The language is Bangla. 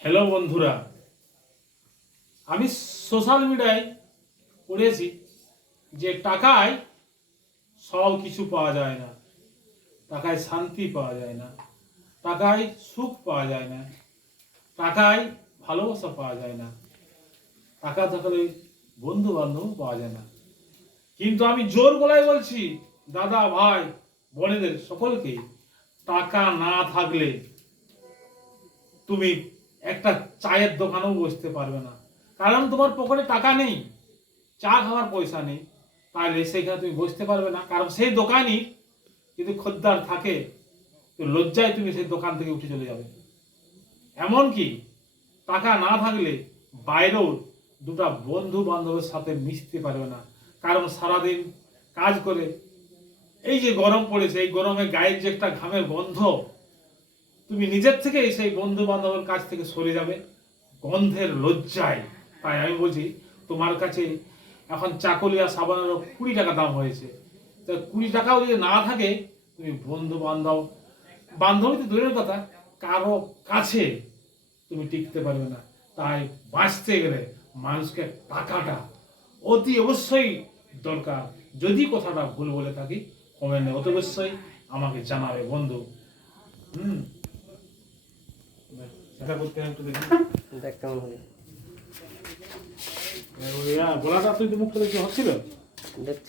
হ্যালো বন্ধুরা। আমি সোশ্যাল মিডিয়ায় পড়েছি যে টাকায় সব কিছু পাওয়া যায় না। টাকায় শান্তি পাওয়া যায় না। টাকায় সুখ পাওয়া যায় না। টাকায় ভালোবাসা পাওয়া যায় না। টাকা থাকলে বন্ধু বান্ধব পাওয়া যায় না। কিন্তু আমি জোর গলায় বলছি, দাদা, ভাই, বোনেদের সকলকে টাকা না থাকলে তুমি একটা চায়ের দোকানেও বসতে পারবে না। কারণ তোমার পকেটে টাকা নেই, চা খাওয়ার পয়সা নেই। তাহলে সেখানে তুমি বসতে পারবে না। কারণ সেই দোকানই যদি খদ্দার থাকে, তো লজ্জায় তুমি সেই দোকান থেকে উঠে চলে যাবে। এমনকি টাকা না থাকলে বাইরেও দুটা বন্ধু বান্ধবের সাথে মিশতে পারবে না। কারণ সারাদিন কাজ করে, এই যে গরম পড়েছে, এই গরমে গায়ের যে একটা ঘামের গন্ধ তুমি নিজের থেকে সেই বন্ধু বান্ধবের কাছ থেকে সরে যাবে। গন্ধের লজ্জায়। তাই আমি বলছি, তোমার কাছে এখন চাকলিয়া সাবানেরও কুড়ি টাকা দাম হয়েছে। তা কুড়ি টাকাও যদি না থাকে, তুমি বন্ধু বান্ধব বান্ধবী তো দূরের কথা, কারও কাছে তুমি টিকতে পারবে না। তাই বাঁচতে গেলে মানুষকে টাকাটা অতি অবশ্যই দরকার। যদি কথাটা ভুল বলে থাকি কমেন্টে অতি অবশ্যই আমাকে জানাবে বন্ধু। হুম। দেখি কেমন হবে গলাটা তুই মুখটা দেখতে হচ্ছিল দেখ